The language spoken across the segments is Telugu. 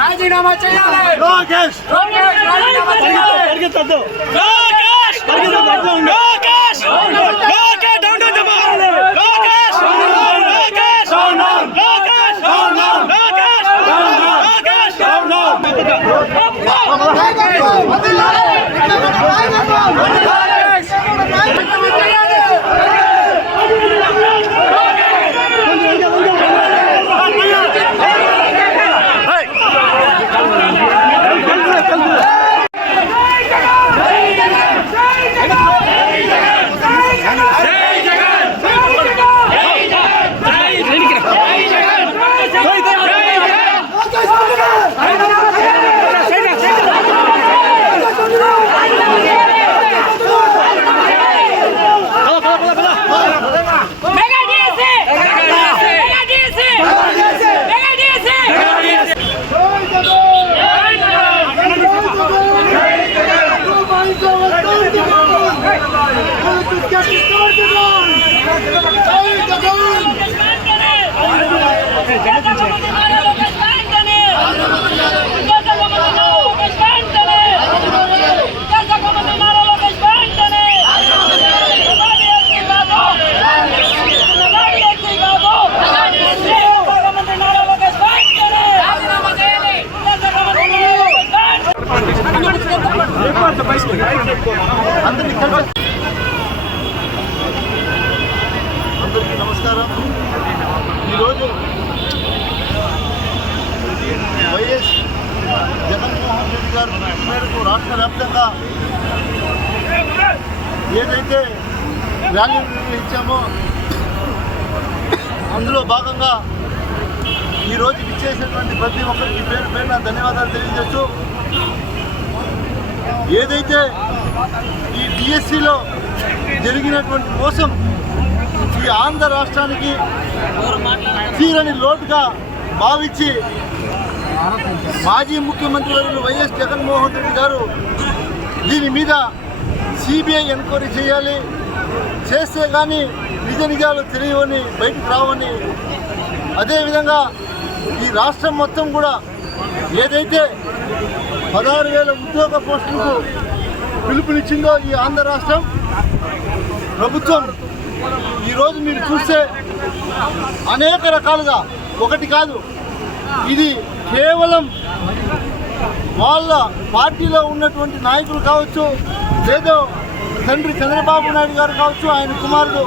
రాజీనామా చేయాలి. లోకేష్ రాజీనామా చేయాలి. పరిగెత్తొద్దు. లోకేష్ పరిగెత్తొద్దు. లోకేష్ లోకేష్ డౌన్ డౌన్ జమా. Lokesh Lokesh down down. Lokesh down down. Lokesh Lokesh down down. అందరికీ నమస్కారం. ఈరోజు వైఎస్ జగన్మోహన్ రెడ్డి గారి మేరకు రాష్ట్ర వ్యాప్తంగా ఏదైతే ర్యాలీ నిర్వహించామో అందులో భాగంగా ఈరోజు విచ్చేసినటువంటి ప్రతి ఒక్కరికి పేరు పేరున ధన్యవాదాలు తెలియజేస్తూ, ఏదైతే ఈ డిఎస్సిలో జరిగినటువంటి మోసం ఈ ఆంధ్ర రాష్ట్రానికి తీరని లోటుగా భావించి మాజీ ముఖ్యమంత్రి వర్యులు వైఎస్ జగన్మోహన్ రెడ్డి గారు దీని మీద సిబిఐ ఎంక్వైరీ చేయాలి, చేస్తే కానీ నిజ నిజాలు తెలియవని బయటకు రావని, అదేవిధంగా ఈ రాష్ట్రం మొత్తం కూడా ఏదైతే 16,000 ఉద్యోగ పోస్టులకు పిలుపునిచ్చిందో ఈ ఆంధ్ర రాష్ట్రం ప్రభుత్వం ఈరోజు మీరు చూస్తే అనేక రకాలుగా, ఒకటి కాదు, ఇది కేవలం వాళ్ళ పార్టీలో ఉన్నటువంటి నాయకులు కావచ్చు, లేదో తండ్రి చంద్రబాబు నాయుడు గారు కావచ్చు, ఆయన కుమారుడు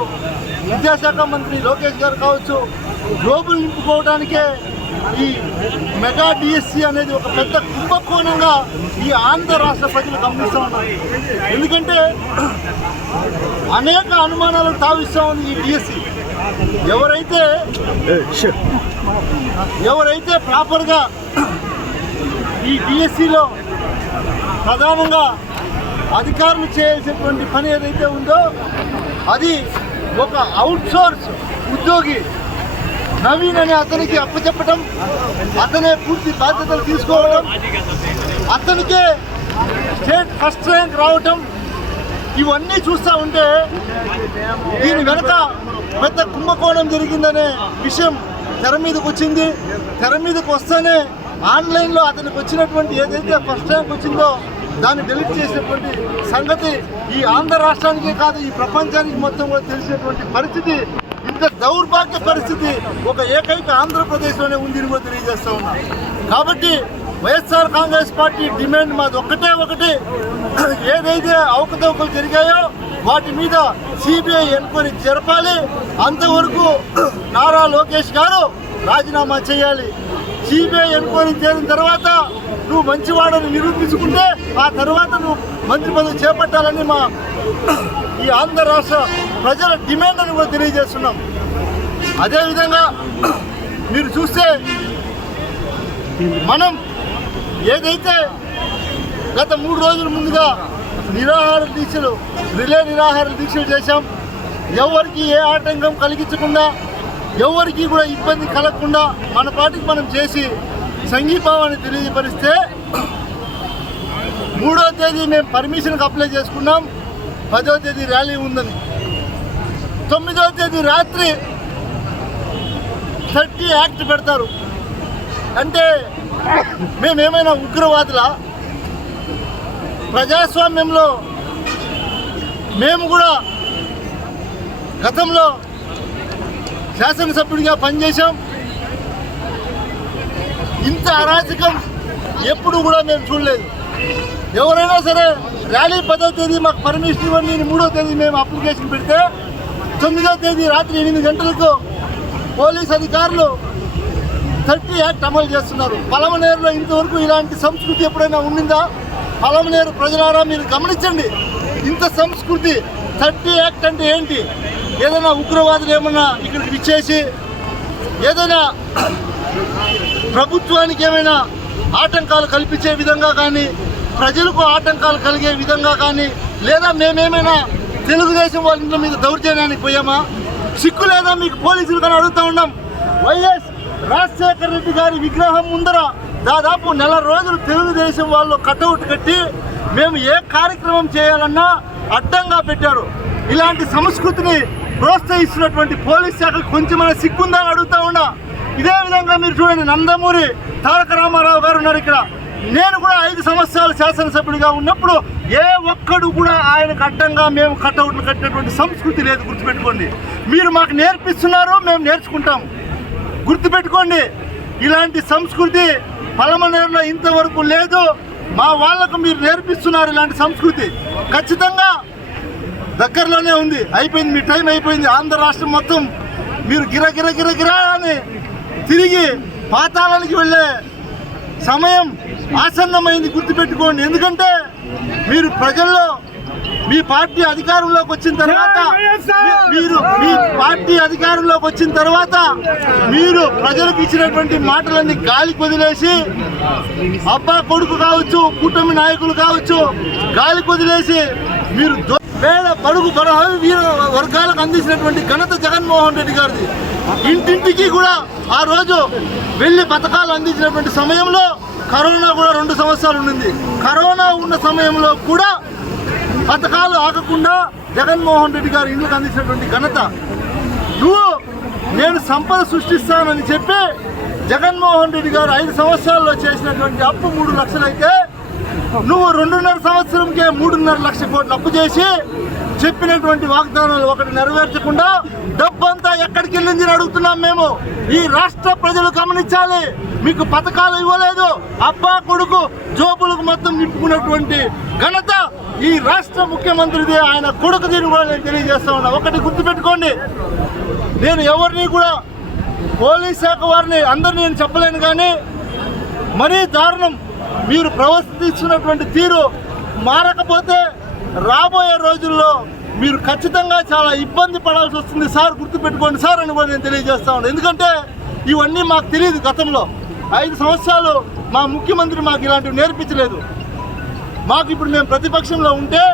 విద్యాశాఖ మంత్రి లోకేష్ గారు కావచ్చు, జోబులు నింపుకోవడానికే ఈ మెగా డిఎస్సి అనేది ఒక పెద్ద కుంభకోణంగా ఈ ఆంధ్ర రాష్ట్ర ప్రజలు గమనిస్తూ ఉన్నారు. ఎందుకంటే అనేక అనుమానాలకు తావిస్తూ ఉంది ఈ డిఎస్సి. ఎవరైతే ప్రాపర్గా ఈ డిఎస్సిలో ప్రధానంగా అధికారులు చేయాల్సినటువంటి పని ఏదైతే ఉందో అది ఒక అవుట్సోర్స్ ఉద్యోగి నవీన్ అనే అతనికి అప్పచెప్పటం, అతనే పూర్తి బాధ్యతలు తీసుకోవడం, అతనికే స్టేట్ ఫస్ట్ ర్యాంక్ రావటం, ఇవన్నీ చూస్తూ ఉంటే దీని వెనక పెద్ద కుంభకోణం జరిగిందనే విషయం తెర మీదకి వచ్చింది. తెర మీదకి వస్తేనే ఆన్లైన్లో అతనికి వచ్చినటువంటి ఏదైతే ఫస్ట్ ర్యాంక్ వచ్చిందో దాన్ని డిలీట్ చేసినటువంటి సంగతి ఈ ఆంధ్ర రాష్ట్రానికే కాదు, ఈ ప్రపంచానికి మొత్తం కూడా తెలిసినటువంటి పరిస్థితి. ఇంత దౌర్భాగ్య పరిస్థితి ఒక ఏకైక ఆంధ్రప్రదేశ్లోనే ఉందని కూడా తెలియజేస్తూ ఉన్నా. కాబట్టి వైఎస్ఆర్ కాంగ్రెస్ పార్టీ డిమాండ్ మాది ఒకటి, ఏదైతే అవకతవకలు జరిగాయో వాటి మీద సిబిఐ ఎంక్వైరీ జరపాలి. అంతవరకు నారా లోకేష్ గారు రాజీనామా చేయాలి. సిబిఐ ఎంక్వైరీ చేరిన తర్వాత నువ్వు మంచివాడని నిరూపించుకుంటే ఆ తర్వాత నువ్వు మంత్రి పదవి చేపట్టాలని మా ఈ ఆంధ్ర రాష్ట్ర ప్రజల డిమాండ్ అని కూడా తెలియజేస్తున్నాం. అదేవిధంగా మీరు చూస్తే మనం ఏదైతే గత 3 రోజుల ముందుగా రిలే నిరాహార దీక్షలు చేశాం, ఎవరికి ఏ ఆటంకం కలిగించకుండా, ఎవరికి కూడా ఇబ్బంది కలగకుండా మన పాటికి మనం చేసి సంఘీభావాన్ని తెలియపరిస్తే 3వ తేదీ మేము పర్మిషన్కి అప్లై చేసుకున్నాం. 10వ తేదీ ర్యాలీ ఉందని. 9వ తేదీ రాత్రి 30 యాక్ట్ పెడతారు. అంటే మేమేమైనా ఉగ్రవాదులా? ప్రజాస్వామ్యంలో మేము కూడా గతంలో శాసనసభ్యుడిగా పనిచేశాం. ఇంత అరాచకం ఎప్పుడు కూడా మేము చూడలేదు. ఎవరైనా సరే ర్యాలీ 10వ తేదీ మాకు పర్మిషన్ ఇవ్వండి, 3వ తేదీ మేము అప్లికేషన్ పెడితే 9వ తేదీ రాత్రి 8 గంటలకు పోలీస్ అధికారులు 30 యాక్ట్ అమలు చేస్తున్నారు. పలమనేరులో ఇంతవరకు ఇలాంటి సంస్కృతి ఎప్పుడైనా ఉండిందా? పలమనేరు ప్రజలారా మీరు గమనించండి. ఇంత సంస్కృతి 30 యాక్ట్ అంటే ఏంటి? ఏదైనా ఉగ్రవాదులు ఏమన్నా ఇక్కడికి విచ్చేసి ఏదైనా ప్రభుత్వానికి ఏమైనా ఆటంకాలు కల్పించే విధంగా కానీ, ప్రజలకు ఆటంకాలు కలిగే విధంగా కానీ, లేదా మేమేమైనా తెలుగుదేశం వాళ్ళ ఇంట్లో మీద దౌర్జన్యానికి పోయామా? సిక్కు లేదా మీకు పోలీసులు కానీ అడుగుతూ ఉన్నాం. వైఎస్ రాజశేఖర రెడ్డి గారి విగ్రహం ముందర దాదాపు 4 రోజులు తెలుగుదేశం వాళ్ళు కటౌట్ కట్టి మేము ఏ కార్యక్రమం చేయాలన్నా అడ్డంగా పెట్టారు. ఇలాంటి సంస్కృతిని ప్రోత్సహిస్తున్నటువంటి పోలీస్ శాఖకు కొంచెమైనా సిగ్గుందా అని అడుగుతూ ఉన్నా. ఇదే విధంగా మీరు చూడండి, నందమూరి తారక రామారావు గారు ఉన్నారు ఇక్కడ. నేను కూడా 5 సంవత్సరాలు శాసనసభ్యుడిగా ఉన్నప్పుడు ఏ ఒక్కడు కూడా ఆయనకు అడ్డంగా మేము కటౌట్లు కట్టినటువంటి సంస్కృతి లేదు. గుర్తుపెట్టుకోండి. మీరు మాకు నేర్పిస్తున్నారు, మేము నేర్చుకుంటాం. గుర్తుపెట్టుకోండి, ఇలాంటి సంస్కృతి పలమనేరులో ఇంతవరకు లేదు. మా వాళ్లకు మీరు నేర్పిస్తున్నారు ఇలాంటి సంస్కృతి. ఖచ్చితంగా దగ్గరలోనే ఉంది. అయిపోయింది, మీ టైం అయిపోయింది. ఆంధ్ర రాష్ట్రం మొత్తం మీరు గిరగిరా అని తిరిగి పాతాళానికి వెళ్ళే సమయం ఆసన్నమైంది. గుర్తుపెట్టుకోండి. ఎందుకంటే మీరు ప్రజల్లో మీ పార్టీ అధికారంలోకి వచ్చిన తర్వాత మీరు ప్రజలకు ఇచ్చినటువంటి మాటలన్నీ గాలికి వదిలేసి, అబ్బా కొడుకు కావచ్చు, కూటమి నాయకులు కావచ్చు, గాలికి వదిలేసి మీరు పేద బడుగు బలహీన వర్గాలకు అందించినటువంటి ఘనత జగన్మోహన్ రెడ్డి గారిది. ఇంటింటికి కూడా ఆ రోజు వెళ్ళి పథకాలు అందించినటువంటి సమయంలో కరోనా కూడా 2 సంవత్సరాలు ఉండింది. కరోనా ఉన్న సమయంలో కూడా పథకాలు ఆగకుండా జగన్మోహన్ రెడ్డి గారు ఇంటికి అందించినటువంటి ఘనత. నేను సంపద సృష్టిస్తానని చెప్పి జగన్మోహన్ రెడ్డి గారు 5 సంవత్సరాల్లో చేసినటువంటి అప్పు 3 లక్షలు అయితే నువ్వు 2.5 సంవత్సరంకే 3.5 లక్షల కోట్లు అప్పు చేసి చెప్పినటువంటి వాగ్దానాలు ఒకటి నెరవేర్చకుండా డబ్బంతా ఎక్కడికి వెళ్ళింది అని అడుగుతున్నాం మేము. ఈ రాష్ట్ర ప్రజలు గమనించాలి. మీకు పథకాలు ఇవ్వలేదు, అబ్బా కొడుకు జోబులకు మొత్తం నింపుకున్నటువంటి ఘనత ఈ రాష్ట్ర ముఖ్యమంత్రిది, ఆయన కొడుకు దీని కూడా నేను తెలియజేస్తా ఉన్నా. ఒకటి గుర్తుపెట్టుకోండి, నేను ఎవరిని కూడా పోలీస్ శాఖ వారిని అందరినీ నేను చెప్పలేను, కానీ మరీ దారుణం. మీరు ప్రవర్తిస్తున్నటువంటి తీరు మారకపోతే రాబోయే రోజుల్లో మీరు ఖచ్చితంగా చాలా ఇబ్బంది పడాల్సి వస్తుంది సార్, గుర్తుపెట్టుకోండి సార్ అని కూడా నేను తెలియజేస్తా ఉన్నాను. ఎందుకంటే ఇవన్నీ మాకు తెలియదు. గతంలో 5 సంవత్సరాలు మా ముఖ్యమంత్రి మాకు ఇలాంటివి నేర్పించలేదు. మాకు ఇప్పుడు మేము ప్రతిపక్షంలో ఉంటే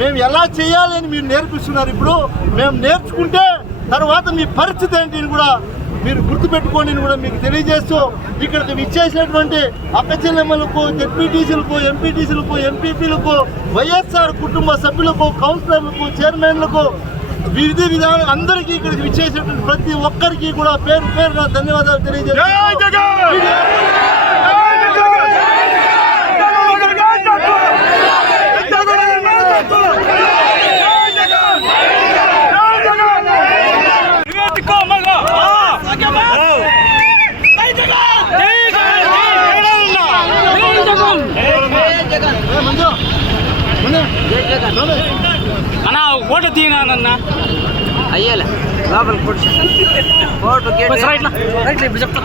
మేము ఎలా చేయాలి అని మీరు నేర్పిస్తున్నారు. ఇప్పుడు మేము నేర్చుకుంటే తర్వాత మీ పరిస్థితి ఏంటి అని కూడా మీరు గుర్తుపెట్టుకోండి అని కూడా మీకు తెలియజేస్తూ, ఇక్కడికి విచ్చేసినటువంటి అక్క చెల్లెమ్మలకు, జెడ్పీటీసీలకు, ఎంపీటీసీలకు, ఎంపీపీలకు, వైఎస్ఆర్ కుటుంబ సభ్యులకు, కౌన్సిలర్లకు, చైర్మన్లకు, విధి విధానం అందరికీ ఇక్కడికి విచ్చేసినటువంటి ప్రతి ఒక్కరికి కూడా పేరు పేరున ధన్యవాదాలు తెలియజేస్తాను. అన్నా ఫోటో తీయనా అయ్యేలే లోపల ఫోటో గేట్ రైట్ ఇప్పుడు చెప్తా